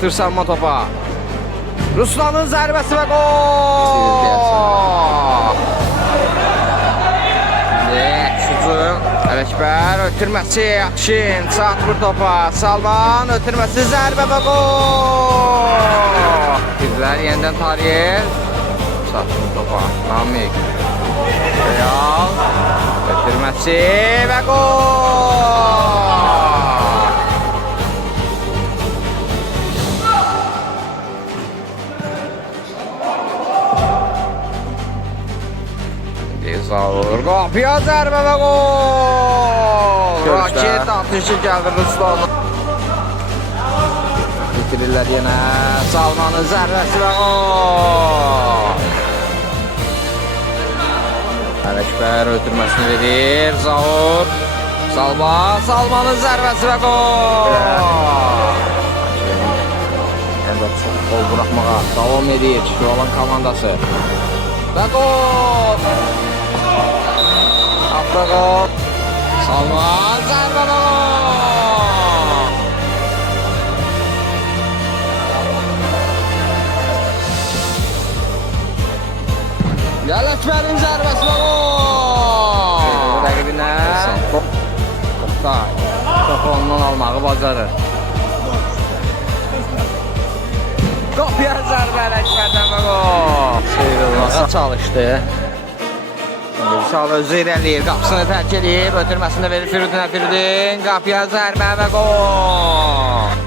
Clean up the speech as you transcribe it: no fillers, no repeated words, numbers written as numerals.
Atırsanma topa. Ruslanın zərbəsi və gol! Şucun Ələkbər ötürməsi Akşin çatmır topa. Salman ötürməsi zərbə və gol! Bizlər yenidən Tariyel çatmır topa. Namik Real ötürməsi və gol! Zaur qapıya zərbə və gol! Raket atışı gəldi Ruslan. Bitirirlər yenə. Salmanın zərbəsi və gol! Ələkbər ötürməsini verir. Zaur. Salmanın zərbəsi və gol! Çox gol buraxmağa davam edir Şiravan komandası. Və gol! Atla gol! Salman zərbə və gol! Ələkbərin zərbəsi və gol! Rəqibinə Oktay topu ondan almağı bacarır. Qapıya zərbə Ələkbərdən və gol! Sıyrılmağa çalışdı. Şal özü irəliyir, qapısını tərk edib, ötürməsində verir Firidinə. Firidin qapıya zərbə və gol!